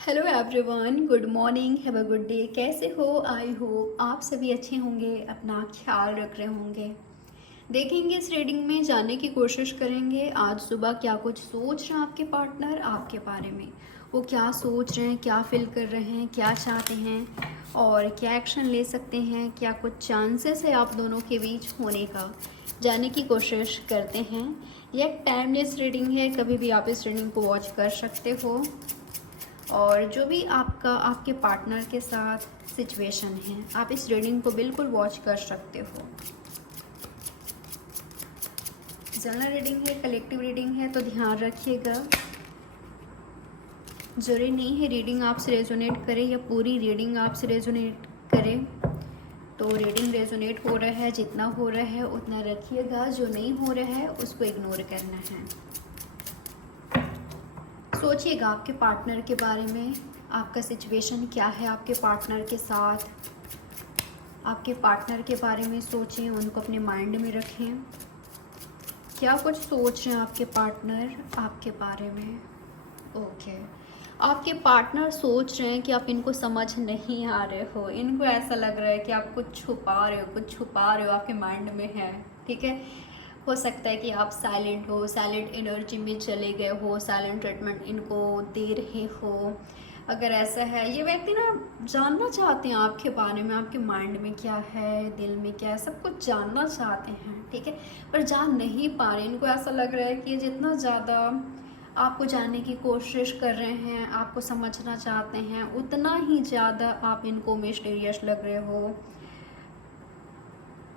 Hello everyone, good morning, have a good day. कैसे हो? I hope आप सभी अच्छे होंगे, अपना ख्याल रख रहे होंगे। देखेंगे इस रीडिंग में, जानने की कोशिश करेंगे आज सुबह क्या कुछ सोच रहे हैं आपके पार्टनर आपके बारे में। वो क्या सोच रहे हैं, क्या फील कर रहे हैं, क्या चाहते हैं और क्या एक्शन ले सकते हैं, क्या कुछ चांसेस है आप दोनों के बीच होने का, जानने की कोशिश करते हैं। यह एक टाइमलेस रीडिंग है, कभी भी आप इस रीडिंग को वॉच कर सकते हो और जो भी आपका आपके पार्टनर के साथ सिचुएशन है आप इस रीडिंग को बिल्कुल वॉच कर सकते हो। जनरल रीडिंग है, कलेक्टिव रीडिंग है, तो ध्यान रखिएगा। जरूरी नहीं है रीडिंग आपसे रेजोनेट करे या पूरी रीडिंग आपसे रेजोनेट करे। तो रीडिंग रेजोनेट हो रहा है, जितना हो रहा है उतना रखिएगा, जो नहीं हो रहा है उसको इग्नोर करना है। सोचिएगा आपके पार्टनर के बारे में, आपका सिचुएशन क्या है आपके पार्टनर के साथ। आपके पार्टनर के बारे में सोचें, उनको अपने माइंड में रखें। क्या कुछ सोच रहे हैं आपके पार्टनर आपके बारे में। ओके, आपके पार्टनर सोच रहे हैं कि आप इनको समझ नहीं आ रहे हो, इनको ऐसा लग रहा है कि आप कुछ छुपा रहे हो, कुछ छुपा रहे हो, आपके माइंड में है। ठीक है, हो सकता है कि आप साइलेंट हो, साइलेंट एनर्जी में चले गए हो, साइलेंट ट्रीटमेंट इनको दे रहे हो। अगर ऐसा है, ये व्यक्ति ना जानना चाहते हैं आपके बारे में, आपके माइंड में क्या है, दिल में क्या है, सब कुछ जानना चाहते हैं। ठीक है, पर जान नहीं पा रहे। इनको ऐसा लग रहा है कि जितना ज़्यादा आपको जानने की कोशिश कर रहे हैं, आपको समझना चाहते हैं, उतना ही ज़्यादा आप इनको मिस्टीरियस लग रहे हो।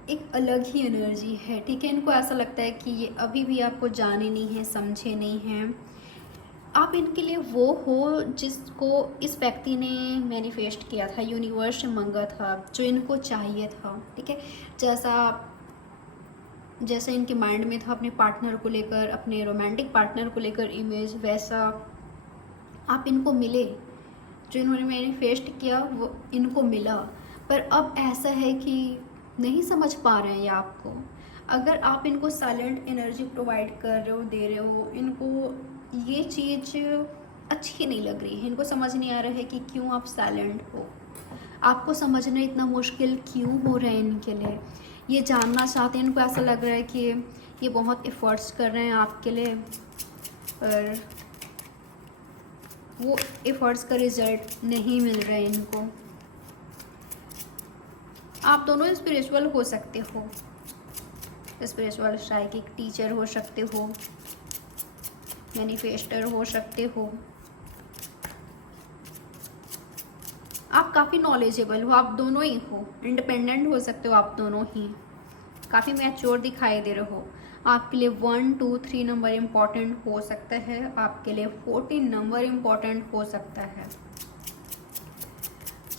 एक अलग ही एनर्जी है। ठीक है, इनको ऐसा लगता है कि ये अभी भी आपको जाने नहीं है, समझे नहीं हैं। आप इनके लिए वो हो जिसको इस व्यक्ति ने मैनिफेस्ट किया था, यूनिवर्स से मांगा था, जो इनको चाहिए था। ठीक है, जैसा जैसा इनके माइंड में था अपने पार्टनर को लेकर, अपने रोमांटिक पार्टनर को लेकर इमेज, वैसा आप इनको मिले। जो इन्होंने मैनिफेस्ट किया वो इनको मिला। पर अब ऐसा है कि नहीं समझ पा रहे हैं ये आपको। अगर आप इनको साइलेंट एनर्जी प्रोवाइड कर रहे हो, दे रहे हो, इनको ये चीज़ अच्छी नहीं लग रही है। इनको समझ नहीं आ रहा है कि क्यों आप साइलेंट हो, आपको समझना इतना मुश्किल क्यों हो रहा है इनके लिए। ये जानना चाहते हैं, इनको ऐसा लग रहा है कि ये बहुत एफर्ट्स कर रहे हैं आपके लिए, पर वो एफर्ट्स का रिजल्ट नहीं मिल रहा है इनको। आप दोनों स्पिरिचुअल हो सकते हो, स्पिरिचुअल साइकिक टीचर हो सकते हो, मैनिफेस्टर हो सकते हो। आप काफ़ी नॉलेजेबल हो, आप दोनों ही हो, इंडिपेंडेंट हो सकते हो आप दोनों ही। काफ़ी मैच्योर दिखाई दे रहे हो। आपके लिए 1 2 3 नंबर इम्पॉर्टेंट हो सकता है, आपके लिए 14 नंबर इम्पॉर्टेंट हो सकता है।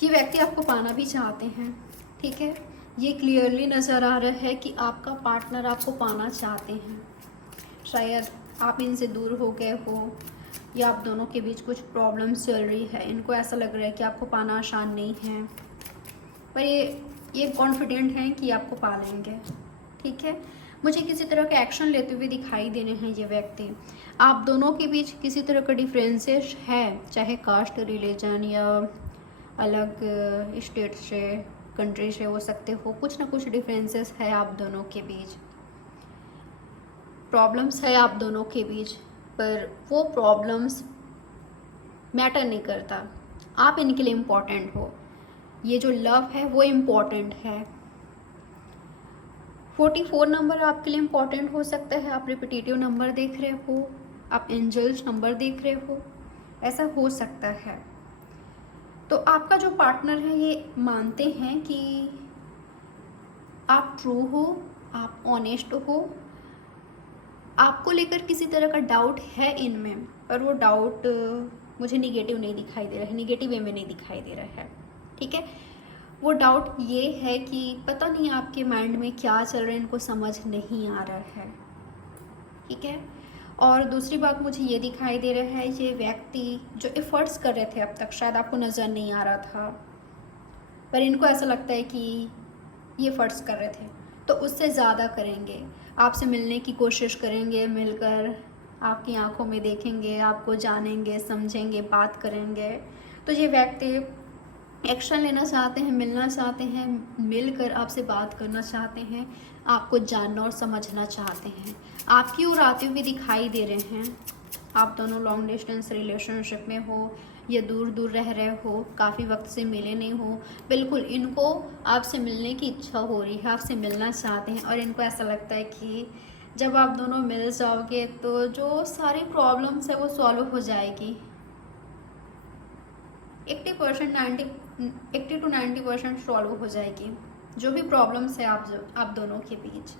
ये व्यक्ति आपको पाना भी चाहते हैं। ठीक है, ये क्लियरली नज़र आ रहा है कि आपका पार्टनर आपको पाना चाहते हैं। शायद आप इनसे दूर हो गए हो या आप दोनों के बीच कुछ प्रॉब्लम्स चल रही है। इनको ऐसा लग रहा है कि आपको पाना आसान नहीं है, पर ये कॉन्फिडेंट हैं कि आपको पा लेंगे। ठीक है, मुझे किसी तरह का एक्शन लेते हुए दिखाई दे रहे हैं ये व्यक्ति। आप दोनों के बीच किसी तरह का डिफरेंसेस है, चाहे कास्ट, रिलीजन या अलग स्टेट से, कंट्री से हो सकते हो। कुछ ना कुछ डिफरेंसेस है आप दोनों के बीच, प्रॉब्लम्स है आप दोनों के बीच, पर वो प्रॉब्लम्स मैटर नहीं करता। आप इनके लिए इम्पोर्टेंट हो। ये जो लव है वो इम्पोर्टेंट है। 44 नंबर आपके लिए इम्पोर्टेंट हो सकता है। आप रिपीटेटिव नंबर देख रहे हो, आप एंजल्स नंबर देख रहे हो, ऐसा हो सकता है। तो आपका जो पार्टनर है ये मानते हैं कि आप ट्रू हो, आप ऑनेस्ट हो। आपको लेकर किसी तरह का डाउट है इनमें, पर वो डाउट मुझे निगेटिव नहीं दिखाई दे रहा है, निगेटिव वे में नहीं दिखाई दे रहा है। ठीक है, वो डाउट ये है कि पता नहीं आपके माइंड में क्या चल रहा है, इनको समझ नहीं आ रहा है। ठीक है, और दूसरी बात मुझे ये दिखाई दे रहा है, ये व्यक्ति जो एफर्ट्स कर रहे थे अब तक, शायद आपको नज़र नहीं आ रहा था, पर इनको ऐसा लगता है कि ये एफर्ट्स कर रहे थे तो उससे ज़्यादा करेंगे, आपसे मिलने की कोशिश करेंगे, मिलकर आपकी आंखों में देखेंगे, आपको जानेंगे, समझेंगे, बात करेंगे। तो ये व्यक्ति एक्शन लेना चाहते हैं, मिलना चाहते हैं, मिलकर आपसे बात करना चाहते हैं, आपको जानना और समझना चाहते हैं, आपकी ओर आते हुए दिखाई दे रहे हैं। आप दोनों लॉन्ग डिस्टेंस रिलेशनशिप में हो या दूर दूर रह रहे हो, काफ़ी वक्त से मिले नहीं हो, बिल्कुल इनको आपसे मिलने की इच्छा हो रही है, आपसे मिलना चाहते हैं। और इनको ऐसा लगता है कि जब आप दोनों मिल जाओगे तो जो सारी प्रॉब्लम्स है वो सॉल्व हो जाएगी। 80 to 90% सॉल्व हो जाएगी जो भी प्रॉब्लम्स है आप दोनों के बीच।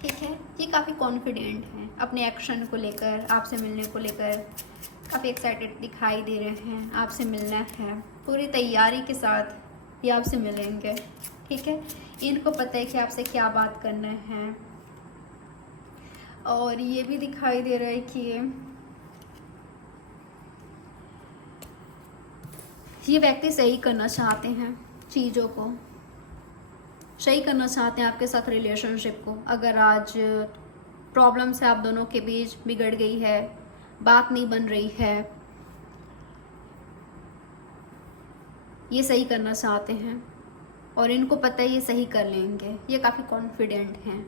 ठीक है, ये काफ़ी कॉन्फिडेंट हैं अपने एक्शन को लेकर, आपसे मिलने को लेकर काफ़ी एक्साइटेड दिखाई दे रहे हैं। आपसे मिलना है, पूरी तैयारी के साथ ये आपसे मिलेंगे। ठीक है, इनको पता है कि आपसे क्या बात करना है। और ये भी दिखाई दे रहा है कि ये व्यक्ति सही करना चाहते हैं, चीज़ों को सही करना चाहते हैं आपके साथ, रिलेशनशिप को। अगर आज प्रॉब्लम्स है आप दोनों के बीच, बिगड़ गई है, बात नहीं बन रही है, ये सही करना चाहते हैं और इनको पता है ये सही कर लेंगे। ये काफ़ी कॉन्फिडेंट हैं।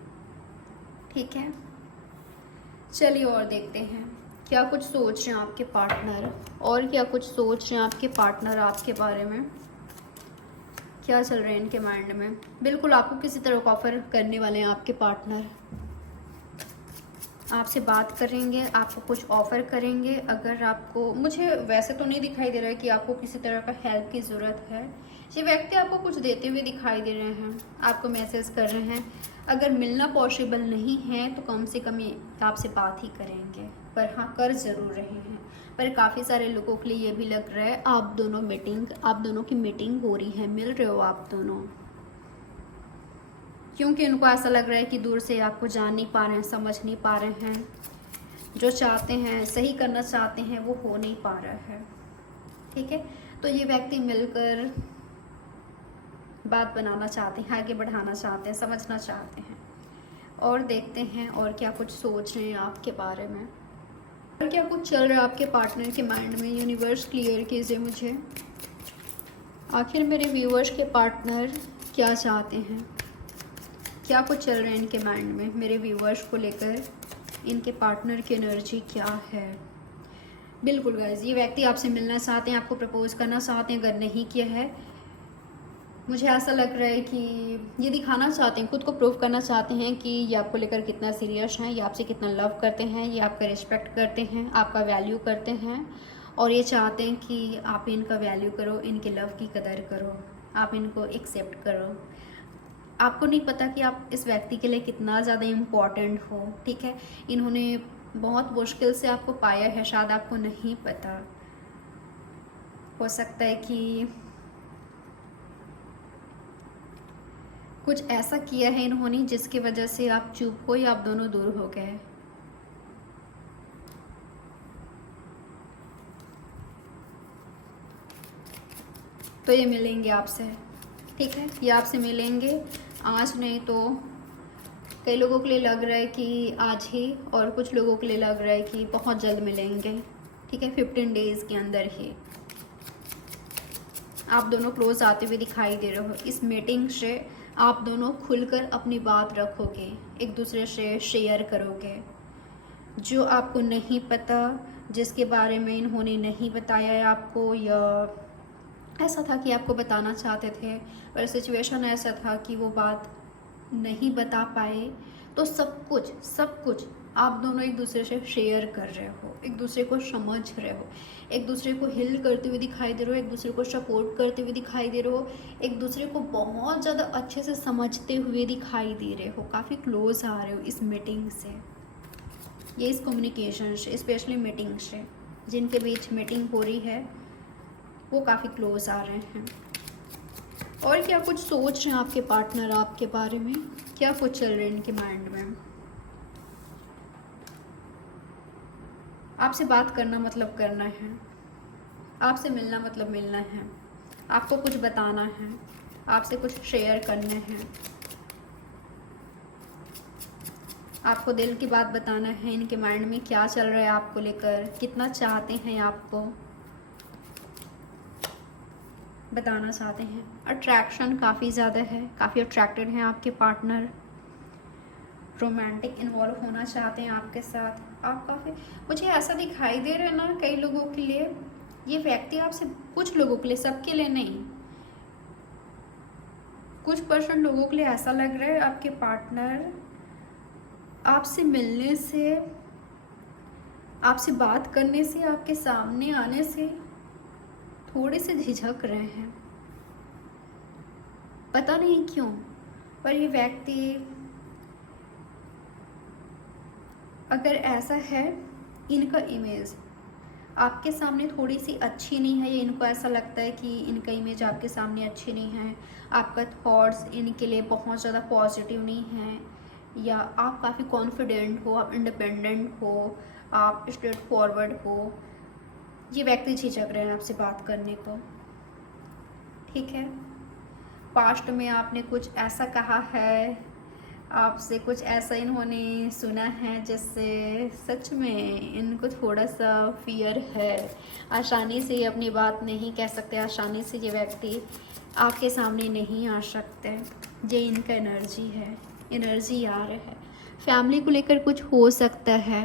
ठीक है, चलिए और देखते हैं क्या कुछ सोच रहे हैं आपके पार्टनर, और क्या कुछ सोच रहे हैं आपके पार्टनर आपके बारे में। क्या चल रहा है इनके माइंड में। बिल्कुल आपको किसी तरह का ऑफर करने वाले हैं आपके पार्टनर, आपसे बात करेंगे, आपको कुछ ऑफ़र करेंगे। अगर आपको, मुझे वैसे तो नहीं दिखाई दे रहा है कि आपको किसी तरह का हेल्प की ज़रूरत है। ये व्यक्ति आपको कुछ देते हुए दिखाई दे रहे हैं, आपको मैसेज कर रहे हैं। अगर मिलना पॉसिबल नहीं है तो कम से कम ये आपसे बात ही करेंगे, पर हाँ कर ज़रूर रहे हैं। पर काफ़ी सारे लोगों के लिए ये भी लग रहा है आप दोनों की मीटिंग हो रही है, मिल रहे हो आप दोनों, क्योंकि उनको ऐसा लग रहा है कि दूर से आपको जान नहीं पा रहे हैं, समझ नहीं पा रहे हैं, जो चाहते हैं, सही करना चाहते हैं, वो हो नहीं पा रहा है। ठीक है, तो ये व्यक्ति मिलकर बात बनाना चाहते हैं, आगे बढ़ाना चाहते हैं, समझना चाहते हैं। और देखते हैं और क्या कुछ सोच रहे हैं आपके बारे में, और क्या कुछ चल रहा है आपके पार्टनर के माइंड में। यूनिवर्स क्लियर कीजिए मुझे, आखिर मेरे व्यूअर्स के पार्टनर क्या चाहते हैं, क्या कुछ चल रहा है इनके माइंड में मेरे व्यूअर्स को लेकर। इनके पार्टनर की एनर्जी क्या है। बिल्कुल गाइस, ये व्यक्ति आपसे मिलना चाहते हैं, आपको प्रपोज करना चाहते हैं। अगर नहीं किया है, मुझे ऐसा लग रहा है कि ये दिखाना चाहते हैं, खुद को प्रूव करना चाहते हैं कि ये आपको लेकर कितना सीरियस हैं, ये आपसे कितना लव करते हैं, ये आपका रिस्पेक्ट करते हैं, आपका वैल्यू करते हैं। और ये चाहते हैं कि आप इनका वैल्यू करो, इनके लव की कदर करो, आप इनको एक्सेप्ट करो। आपको नहीं पता कि आप इस व्यक्ति के लिए कितना ज़्यादा इम्पॉर्टेंट हो। ठीक है, इन्होंने बहुत मुश्किल से आपको पाया है, शायद आपको नहीं पता। हो सकता है कि कुछ ऐसा किया है इन्होंने जिसकी वजह से आप चुप हो या आप दोनों दूर हो गए। तो ये मिलेंगे आपसे। ठीक है, ये आपसे मिलेंगे आज नहीं तो कई लोगों के लिए लग रहा है कि आज ही, और कुछ लोगों के लिए लग रहा है कि बहुत जल्द मिलेंगे। ठीक है, 15 डेज़ के अंदर ही आप दोनों क्लोज आते हुए दिखाई दे रहे हो। इस मीटिंग से आप दोनों खुलकर अपनी बात रखोगे, एक दूसरे से शेयर करोगे। जो आपको नहीं पता, जिसके बारे में इन्होंने नहीं बताया है आपको, या ऐसा था कि आपको बताना चाहते थे पर सिचुएशन ऐसा था कि वो बात नहीं बता पाए, तो सब कुछ आप दोनों एक दूसरे से शेयर कर रहे हो, एक दूसरे को समझ रहे हो, एक दूसरे को हील करते हुए दिखाई दे रहे हो, एक दूसरे को सपोर्ट करते हुए दिखाई दे रहे हो, एक दूसरे को बहुत ज़्यादा अच्छे से समझते हुए दिखाई दे रहे हो, काफ़ी क्लोज आ रहे हो इस मीटिंग से। ये इस कम्युनिकेशन से, स्पेशली मीटिंग से, जिनके बीच मीटिंग हो रही है वो काफ़ी क्लोज आ रहे हैं। और क्या कुछ सोच रहे हैं आपके पार्टनर आपके बारे में, क्या कुछ चल रहा है इनके माइंड में। आपसे बात करना मतलब करना है, आपसे मिलना मतलब मिलना है, आपको कुछ बताना है, आपसे कुछ शेयर करना है, आपको दिल की बात बताना है, इनके माइंड में क्या चल रहा है आपको लेकर, कितना चाहते हैं आपको, बताना चाहते हैं। अट्रैक्शन काफ़ी ज़्यादा है, काफ़ी अट्रैक्टेड हैं आपके पार्टनर, रोमांटिक इन्वॉल्व होना चाहते हैं आपके साथ। आप काफ़ी, मुझे ऐसा दिखाई दे रहा है ना कई लोगों के लिए, ये व्यक्ति आपसे, कुछ लोगों के लिए, सबके लिए नहीं, कुछ % लोगों के लिए ऐसा लग रहा है आपके पार्टनर आपसे मिलने से, आपसे बात करने से, आपके सामने आने से थोड़े से झिझक रहे हैं, पता नहीं क्यों। पर ये व्यक्ति, अगर ऐसा है, इनका इमेज आपके सामने थोड़ी सी अच्छी नहीं है, या इनको ऐसा लगता है कि इनका इमेज आपके सामने अच्छी नहीं है, आपका थॉट्स इनके लिए बहुत ज़्यादा पॉजिटिव नहीं है, या आप काफ़ी कॉन्फिडेंट हो, आप इंडिपेंडेंट हो, आप स्ट्रेट फॉरवर्ड हो, ये व्यक्ति झिझक रहे हैं आपसे बात करने को, ठीक है। पास्ट में आपने कुछ ऐसा कहा है, आपसे कुछ ऐसा इन्होंने सुना है जिससे सच में इनको थोड़ा सा फियर है, आसानी से ये अपनी बात नहीं कह सकते, आसानी से ये व्यक्ति आपके सामने नहीं आ सकते, ये इनका एनर्जी है, एनर्जी आ रहा है। फैमिली को लेकर कुछ हो सकता है,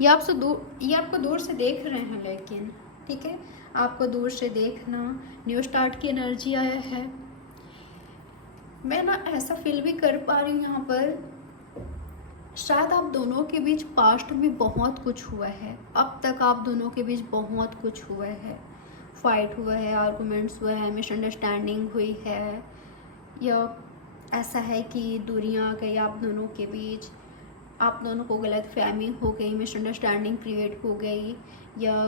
ये आपसे दूर, ये आपको दूर से देख रहे हैं, लेकिन ठीक है, आपको दूर से देखना, न्यू स्टार्ट की एनर्जी आया है। मैं ना ऐसा फील भी कर पा रही हूँ यहाँ पर, शायद आप दोनों के बीच पास्ट में बहुत कुछ हुआ है, अब तक आप दोनों के बीच बहुत कुछ हुआ है, फाइट हुआ है, आर्गूमेंट्स हुआ है, मिसअंडरस्टैंडिंग हुई है, या ऐसा है कि दूरियाँ आ गई आप दोनों के बीच, आप दोनों को गलतफहमी हो गई, मिसअंडरस्टैंडिंग क्रिएट हो गई, या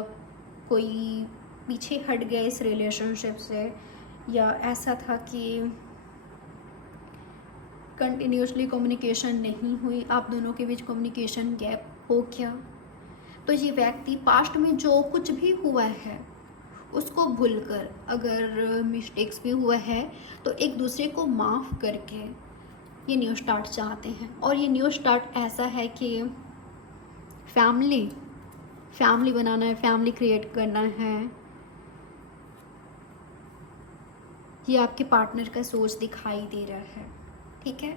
कोई पीछे हट गए इस रिलेशनशिप से, या ऐसा था कि कंटिन्यूसली कम्युनिकेशन नहीं हुई, आप दोनों के बीच कम्युनिकेशन गैप हो गया। तो ये व्यक्ति पास्ट में जो कुछ भी हुआ है उसको भूलकर, अगर मिस्टेक्स भी हुआ है तो एक दूसरे को माफ़ करके ये न्यू स्टार्ट चाहते हैं। और ये न्यू स्टार्ट ऐसा है कि फैमिली बनाना है, फैमिली क्रिएट करना है, ये आपके पार्टनर का सोच दिखाई दे रहा है, ठीक है।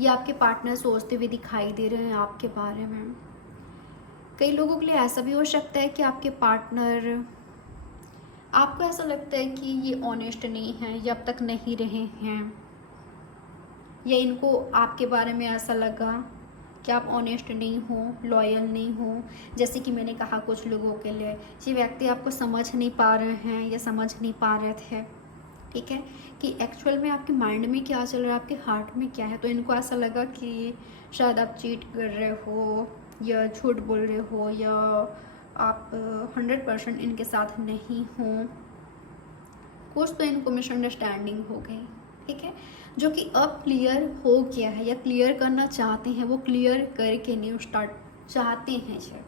ये आपके पार्टनर सोचते हुए दिखाई दे रहे हैं आपके बारे में। कई लोगों के लिए ऐसा भी हो सकता है कि आपके पार्टनर, आपको ऐसा लगता है कि ये ऑनेस्ट नहीं है, या अब तक नहीं रहे हैं, या इनको आपके बारे में ऐसा लगा कि आप ऑनेस्ट नहीं हो, लॉयल नहीं हो। जैसे कि मैंने कहा, कुछ लोगों के लिए ये व्यक्ति आपको समझ नहीं पा रहे हैं, या समझ नहीं पा रहे थे, ठीक है, कि एक्चुअल में आपके माइंड में क्या चल रहा है, आपके हार्ट में क्या है। तो इनको ऐसा लगा कि शायद आप चीट कर रहे हो, या झूठ बोल रहे हो, या आप 100% इनके साथ नहीं हो, कुछ तो इनको मिसअंडरस्टैंडिंग हो गई, ठीक है, जो कि अब क्लियर हो गया है, या क्लियर करना चाहते हैं, वो क्लियर करके न्यू स्टार्ट चाहते हैं ये।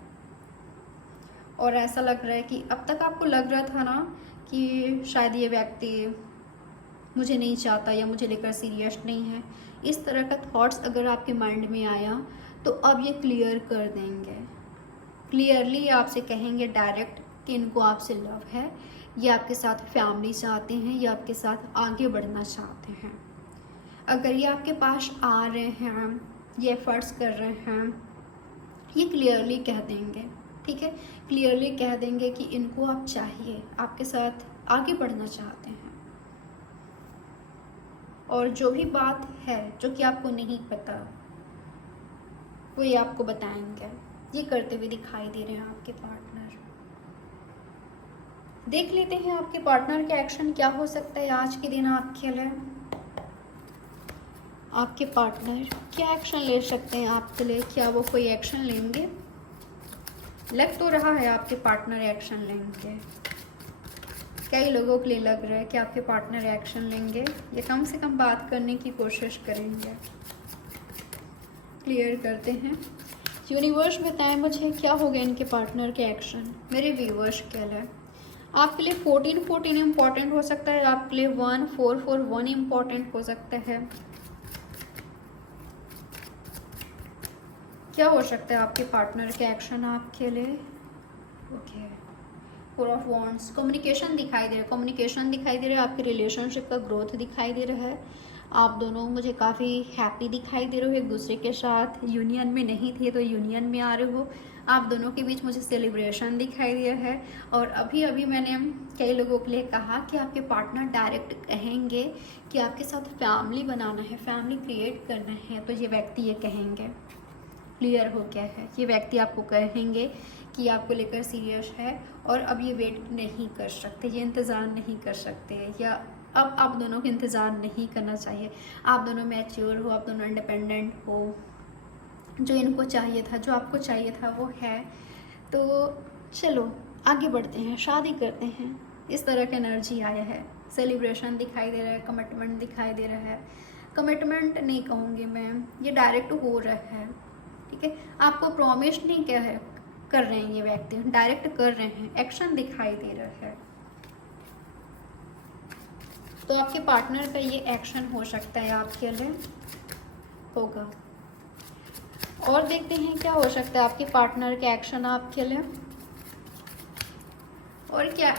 और ऐसा लग रहा है कि अब तक आपको लग रहा था ना कि शायद ये व्यक्ति मुझे नहीं चाहता, या मुझे लेकर सीरियस नहीं है, इस तरह का थॉट्स अगर आपके माइंड में आया तो अब ये क्लियर कर देंगे, क्लियरली आपसे कहेंगे डायरेक्ट कि इनको आपसे लव है, ये आपके साथ फैमिली चाहते हैं, या आपके साथ आगे बढ़ना चाहते हैं। अगर ये आपके पास आ रहे हैं, ये एफर्ट्स कर रहे हैं, ये क्लियरली कह देंगे, ठीक है, क्लियरली कह देंगे कि इनको आप चाहिए, आपके साथ आगे बढ़ना चाहते हैं। और जो भी बात है जो कि आपको नहीं पता, वो ये आपको बताएंगे, ये करते हुए दिखाई दे रहे हैं आपके पार्टनर। देख लेते हैं आपके पार्टनर का एक्शन क्या हो सकता है आज के दिन आपके लिए। आपके पार्टनर क्या एक्शन ले सकते हैं आपके लिए, क्या वो कोई एक्शन लेंगे? लग तो रहा है आपके पार्टनर एक्शन लेंगे, कई लोगों के लिए लग रहा है कि आपके पार्टनर एक्शन लेंगे, या कम से कम बात करने की कोशिश करेंगे। क्लियर करते हैं। यूनिवर्स बताएं मुझे क्या हो गया इनके पार्टनर के एक्शन मेरे व्यूवर्स के लिए। आपके लिए 14-14 इम्पॉर्टेंट हो सकता है, आपके लिए 1441 इम्पॉर्टेंट हो सकता है। क्या हो सकता है आपके पार्टनर के एक्शन आपके लिए? ओके, 4 ऑफ वॉन्ड्स, कम्युनिकेशन दिखाई दे रहा है, कम्युनिकेशन दिखाई दे रहा है, आपके रिलेशनशिप का ग्रोथ दिखाई दे रहा है। आप दोनों मुझे काफ़ी हैप्पी दिखाई दे रहे हो एक दूसरे के साथ, यूनियन में नहीं थे तो यूनियन में आ रहे हो। आप दोनों के बीच मुझे सेलिब्रेशन दिखाई दिया है। और अभी अभी मैंने कई लोगों के लिए कहा कि आपके पार्टनर डायरेक्ट कहेंगे कि आपके साथ फैमिली बनाना है, फैमिली क्रिएट करना है, तो ये व्यक्ति ये कहेंगे। क्लियर हो गया है? ये व्यक्ति आपको कहेंगे कि आपको लेकर सीरियस है और अब ये वेट नहीं कर सकते, ये इंतज़ार नहीं कर सकते, या अब आप दोनों को इंतज़ार नहीं करना चाहिए। आप दोनों मैच्योर हो, आप दोनों इंडिपेंडेंट हो, जो इनको चाहिए था, जो आपको चाहिए था वो है। तो चलो आगे बढ़ते हैं, शादी करते हैं। इस तरह का एनर्जी आया है, सेलिब्रेशन दिखाई दे रहा है, कमिटमेंट दिखाई दे रहा है। कमिटमेंट नहीं कहूँगी मैं, ये डायरेक्ट हो रहा है, ठीक है। आपको प्रॉमिस नहीं क्या है कर रहे हैं, ये व्यक्ति डायरेक्ट कर रहे हैं, एक्शन दिखाई दे रहा है। तो आपके पार्टनर का ये एक्शन हो सकता है आपके लिए, होगा। और देखते हैं क्या हो सकता है आपके पार्टनर के एक्शन आपके लिए, और क्या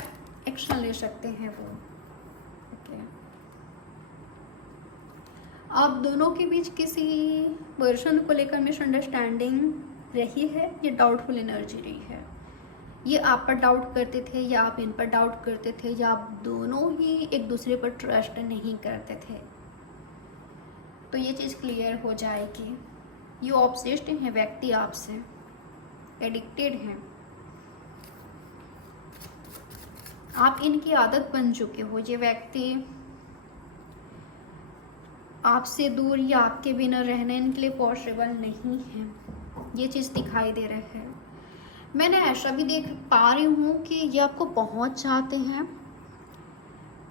एक्शन ले सकते हैं वो। ओके, आप दोनों के बीच किसी पर्सन को लेकर मिसअंडरस्टैंडिंग रही है, ये डाउटफुल एनर्जी रही है। ये आप पर डाउट करते थे या आप इन पर डाउट करते थे, या आप दोनों ही एक दूसरे पर ट्रस्ट नहीं करते थे। तो ये चीज़ क्लियर हो जाएगी। ये ऑब्सेस्ड है व्यक्ति आपसे, एडिक्टेड हैं, आप इनकी आदत बन चुके हो। ये व्यक्ति आपसे दूर या आपके बिना रहना इनके लिए पॉसिबल नहीं है, ये चीज़ दिखाई दे रहा है। मैंने ऐसा भी देख पा रही हूँ कि ये आपको बहुत चाहते हैं,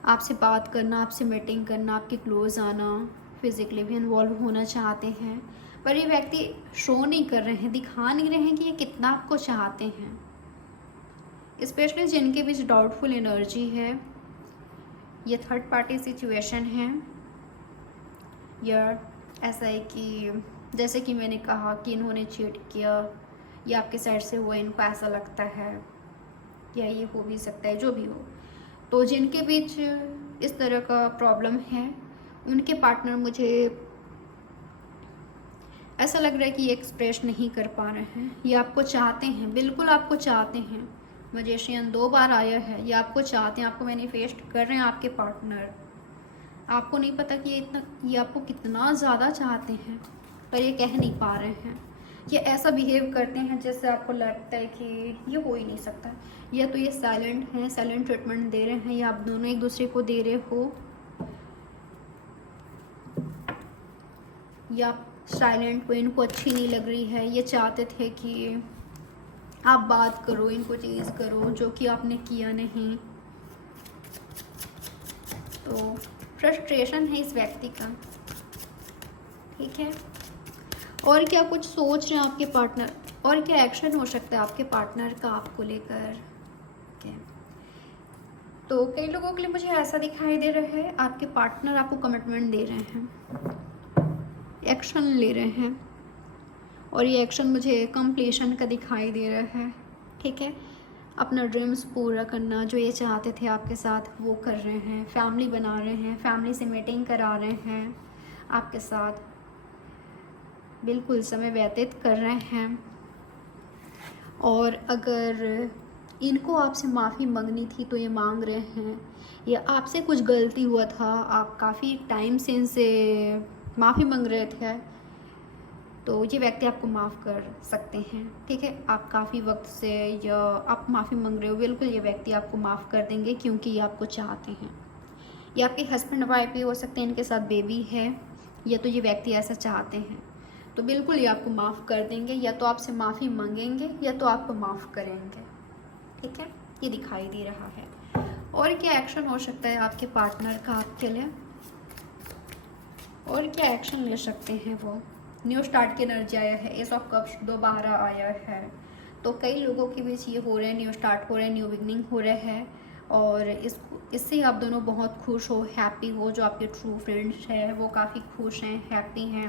आपसे बात करना, आपसे मीटिंग करना, आपके क्लोज आना, फिजिकली भी इन्वॉल्व होना चाहते हैं, पर ये व्यक्ति शो नहीं कर रहे हैं, दिखा नहीं रहे हैं कि ये कितना आपको चाहते हैं। स्पेशली जिनके बीच डाउटफुल एनर्जी है, ये थर्ड पार्टी सिचुएशन है, या ऐसा है कि जैसे कि मैंने कहा कि इन्होंने चीट किया या आपके साइड से हुआ, इनको ऐसा लगता है, या ये हो भी सकता है, जो भी हो। तो जिनके बीच इस तरह का प्रॉब्लम है, उनके पार्टनर मुझे ऐसा लग रहा है कि ये एक्सप्रेस नहीं कर पा रहे हैं। ये आपको चाहते हैं, बिल्कुल आपको चाहते हैं। मैजिशियन 2 बार आया है, ये आपको चाहते हैं, आपको मैनिफेस्ट कर रहे हैं आपके पार्टनर। आपको नहीं पता कि ये आपको कितना ज़्यादा चाहते हैं, पर ये कह नहीं पा रहे हैं। ये ऐसा बिहेव करते हैं जैसे आपको लगता है कि ये हो ही नहीं सकता, या तो ये साइलेंट हैं, साइलेंट ट्रीटमेंट दे रहे हैं, या आप दोनों एक दूसरे को दे रहे हो, या साइलेंट को इनको अच्छी नहीं लग रही है। ये चाहते थे कि आप बात करो, इनको चीज़ करो, जो कि आपने किया नहीं। तो फ्रस्ट्रेशन है इस व्यक्ति का, ठीक है। और क्या कुछ सोच रहे हैं आपके पार्टनर, और क्या एक्शन हो सकता है आपके पार्टनर का आपको लेकर? ओके, तो कई लोगों के लिए मुझे ऐसा दिखाई दे रहा है आपके पार्टनर आपको कमिटमेंट दे रहे हैं, एक्शन ले रहे हैं, और ये एक्शन मुझे कंप्लीशन का दिखाई दे रहा है, ठीक है। अपना ड्रीम्स पूरा करना, जो ये चाहते थे आपके साथ, वो कर रहे हैं, फैमिली बना रहे हैं, फैमिली से मीटिंग करा रहे हैं, आपके साथ बिल्कुल समय व्यतीत कर रहे हैं। और अगर इनको आपसे माफ़ी मांगनी थी तो ये मांग रहे हैं, या आपसे कुछ गलती हुआ था, आप काफ़ी टाइम से इनसे माफ़ी मांग रहे थे, तो ये व्यक्ति आपको माफ़ कर सकते हैं, ठीक है। आप काफ़ी वक्त से या आप माफ़ी मांग रहे हो, बिल्कुल ये व्यक्ति आपको माफ़ कर देंगे, क्योंकि ये आपको चाहते हैं। ये आपके हस्बैंड वाइफ भी हो सकते हैं, इनके साथ बेबी है, या तो ये व्यक्ति ऐसा चाहते हैं, तो बिल्कुल ये आपको माफ़ कर देंगे, या तो आपसे माफ़ी मांगेंगे या तो आपको माफ़ करेंगे, ठीक है। ये दिखाई दे रहा है। और क्या एक्शन हो सकता है आपके पार्टनर का आपके लिए, और क्या एक्शन ले सकते हैं वो? न्यू स्टार्ट की एनर्जी आया है, एस ऑफ कप्स दोबारा आया है, तो कई लोगों के बीच ये हो रहे हैं, न्यू स्टार्ट हो रहे हैं, न्यू बिगनिंग हो रहे हैं, और इससे आप दोनों बहुत खुश हो, हैप्पी हो। जो आपके ट्रू फ्रेंड्स हैं वो काफ़ी खुश हैं, हैप्पी हैं,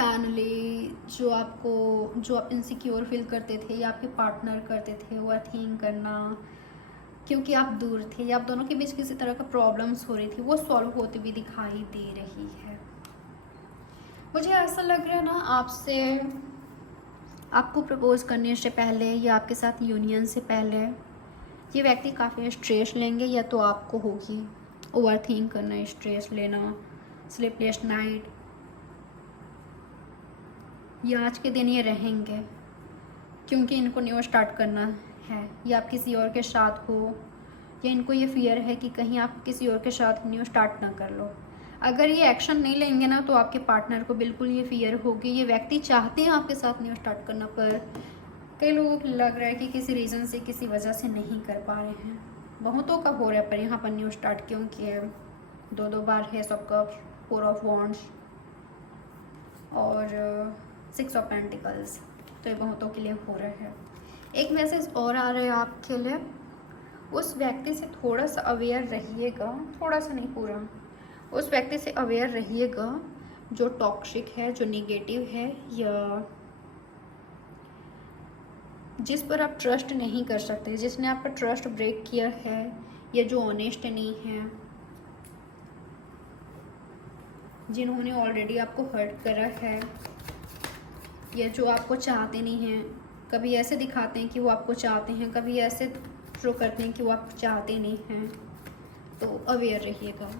फैमिली जो आप इनसिक्योर फील करते थे या आपके पार्टनर करते थे, ओवरथिंक करना, क्योंकि आप दूर थे या आप दोनों के बीच किसी तरह का प्रॉब्लम्स हो रही थी, वो सॉल्व होती भी दिखाई दे रही है। मुझे ऐसा लग रहा है ना, आपको प्रपोज करने से पहले या आपके साथ यूनियन से पहले ये व्यक्ति काफ़ी स्ट्रेस लेंगे, या तो आपको होगी ओवरथिंक करना, स्ट्रेस लेना, स्लीपलेस नाइट, या आज के दिन ये रहेंगे क्योंकि इनको न्यू स्टार्ट करना है, या आप किसी और के साथ हो, या इनको ये फियर है कि कहीं आप किसी और के साथ न्यू स्टार्ट ना कर लो। अगर ये एक्शन नहीं लेंगे ना तो आपके पार्टनर को बिल्कुल ये फियर होगी। ये व्यक्ति चाहते हैं आपके साथ न्यू स्टार्ट करना, पर कई लोगों को लग रहा है कि किसी रीज़न से, किसी वजह से नहीं कर पा रहे हैं। बहुतों का हो रहा है पर यहाँ पर न्यू स्टार्ट, क्योंकि 2 बार है सब कप्स, 4 ऑफ वॉन्ड्स और 6 ऑफ पेंटिकल्स, तो ये बहुतों के लिए हो रहा है। एक मैसेज और आ रहा है आपके लिए, उस व्यक्ति से थोड़ा सा अवेयर रहिएगा, थोड़ा सा नहीं पूरा, उस व्यक्ति से अवेयर रहिएगा जो टॉक्सिक है, जो नेगेटिव है, या जिस पर आप ट्रस्ट नहीं कर सकते, जिसने आप पर ट्रस्ट ब्रेक किया है, या जो ऑनेस्ट नहीं है, जिन्होंने ऑलरेडी आपको हर्ट करा है, या जो आपको चाहते नहीं हैं। कभी ऐसे दिखाते हैं कि वो आपको चाहते हैं, कभी ऐसे शो करते हैं कि वो आपको चाहते नहीं हैं, तो अवेयर रहिएगा।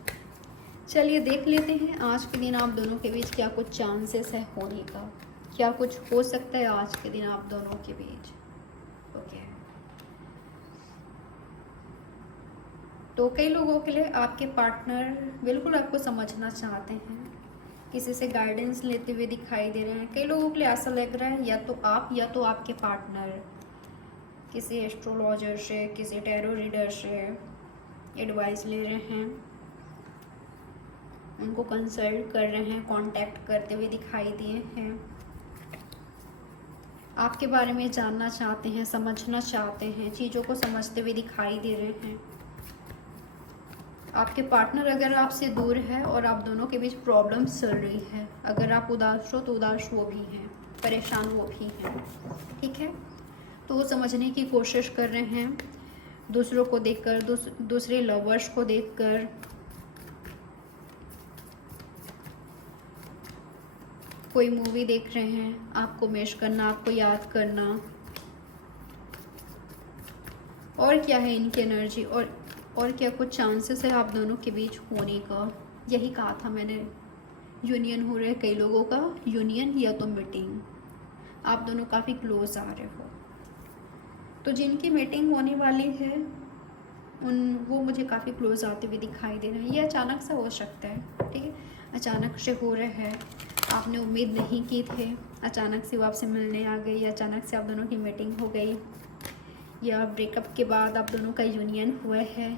चलिए देख लेते हैं आज के दिन आप दोनों के बीच क्या कुछ चांसेस है होने का, क्या कुछ हो सकता है आज के दिन आप दोनों के बीच। ओके, तो कई लोगों के लिए आपके पार्टनर बिल्कुल आपको समझना चाहते हैं, किसी से गाइडेंस लेते हुए दिखाई दे रहे हैं। कई लोगों के लिए ऐसा लग रहा है या तो आप या तो आपके पार्टनर किसी एस्ट्रोलॉजर से, किसी टैरो रीडर से एडवाइस ले रहे हैं, उनको कंसल्ट कर रहे हैं, कांटेक्ट करते हुए दिखाई दिए हैं, आपके बारे में जानना चाहते हैं, समझना चाहते हैं, चीज़ों को समझते हुए दिखाई दे रहे हैं। आपके पार्टनर अगर आपसे दूर है और आप दोनों के बीच प्रॉब्लम्स चल रही है, अगर आप उदास हो तो उदास वो भी हैं, परेशान वो भी हैं, ठीक है, तो वो समझने की कोशिश कर रहे हैं, दूसरों को देखकर, दूसरे लवर्स को देखकर। कोई मूवी देख रहे हैं, आपको मिस करना, आपको याद करना, और क्या है इनकी एनर्जी, और क्या कुछ चांसेस है आप दोनों के बीच होने का। यही कहा था मैंने, यूनियन हो रहा है कई लोगों का, यूनियन या तो मीटिंग, आप दोनों काफ़ी क्लोज आ रहे हो। तो जिनकी मीटिंग होने वाली है वो मुझे काफ़ी क्लोज आते हुए दिखाई दे रहे हैं। ये अचानक से हो सकता है, ठीक है, अचानक से हो रहा है, आपने उम्मीद नहीं की थे, अचानक से वो आपसे मिलने आ गई, या अचानक से आप दोनों की मीटिंग हो गई, या ब्रेकअप के बाद आप दोनों का यूनियन हुआ है,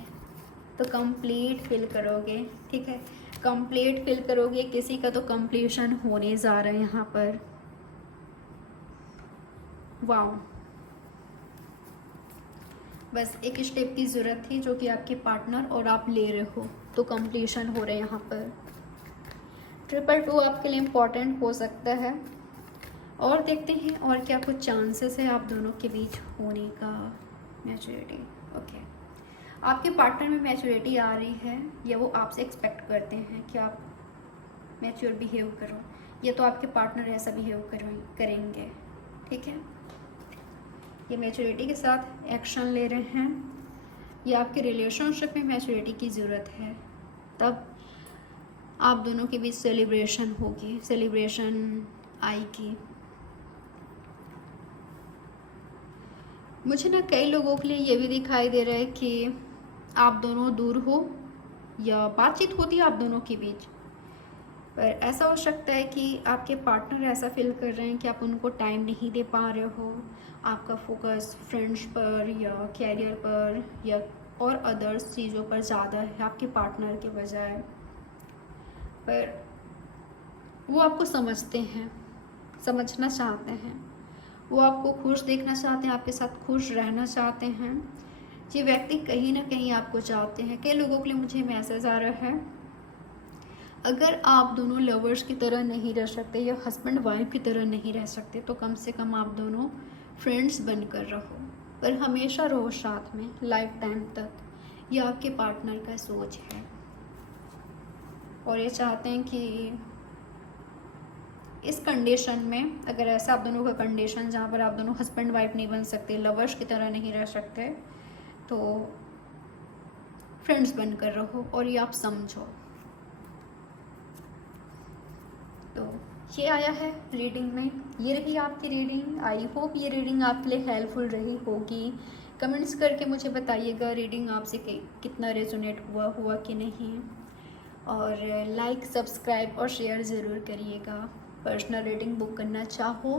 तो कंप्लीट फील करोगे, ठीक है, कंप्लीट फील करोगे। किसी का तो कंप्लीशन होने जा रहा है यहाँ पर। वाओ, बस एक स्टेप की ज़रूरत थी जो कि आपके पार्टनर और आप ले रहे हो, तो कंप्लीशन हो रहा है यहाँ पर। 222 आपके लिए इम्पॉर्टेंट हो सकता है। और देखते हैं और क्या कुछ चांसेस है आप दोनों के बीच होने का। मैच्योरिटी, ओके, आपके पार्टनर में मैच्योरिटी आ रही है, या वो आपसे एक्सपेक्ट करते हैं कि आप मैच्योर बिहेव करो, या तो आपके पार्टनर ऐसा बिहेव करेंगे, ठीक है। ये मैच्योरिटी के साथ एक्शन ले रहे हैं, या आपके रिलेशनशिप में मैच्योरिटी की ज़रूरत है, तब आप दोनों के बीच सेलिब्रेशन होगी, सेलिब्रेशन आएगी। मुझे ना कई लोगों के लिए ये भी दिखाई दे रहा है कि आप दोनों दूर हो या बातचीत होती है आप दोनों के बीच, पर ऐसा हो सकता है कि आपके पार्टनर ऐसा फील कर रहे हैं कि आप उनको टाइम नहीं दे पा रहे हो, आपका फोकस फ्रेंड्स पर या कैरियर पर या और अदर्स चीज़ों पर ज़्यादा है आपके पार्टनर के बजाय। पर वो आपको समझते हैं, समझना चाहते हैं, वो आपको खुश देखना चाहते हैं, आपके साथ खुश रहना चाहते हैं। ये व्यक्ति कहीं ना कहीं आपको चाहते हैं। कई लोगों के लिए मुझे मैसेज आ रहा है, अगर आप दोनों लवर्स की तरह नहीं रह सकते या हस्बैंड वाइफ की तरह नहीं रह सकते तो कम से कम आप दोनों फ्रेंड्स बनकर रहो, पर हमेशा रहो साथ में लाइफ टाइम तक। ये आपके पार्टनर का सोच है और ये चाहते हैं कि इस कंडीशन में, अगर ऐसा आप दोनों का कंडीशन जहाँ पर आप दोनों हस्बैंड वाइफ नहीं बन सकते, लवर्स की तरह नहीं रह सकते, तो फ्रेंड्स बनकर रहो और ये आप समझो। तो ये आया है रीडिंग में, ये रही आपकी रीडिंग। आई होप ये रीडिंग आपके लिए हेल्पफुल रही होगी। कमेंट्स करके मुझे बताइएगा रीडिंग आपसे कितना रेजोनेट हुआ कि नहीं, और लाइक सब्सक्राइब और शेयर ज़रूर करिएगा। पर्सनल रीडिंग बुक करना चाहो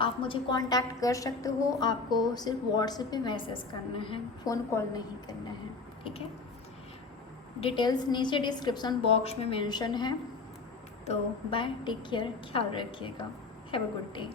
आप मुझे कांटेक्ट कर सकते हो, आपको सिर्फ व्हाट्सएप पे मैसेज करना है, फ़ोन कॉल नहीं करना है, ठीक है। डिटेल्स नीचे डिस्क्रिप्शन बॉक्स में मेंशन है। तो बाय, टेक केयर, ख्याल रखिएगा, हैव अ गुड डे।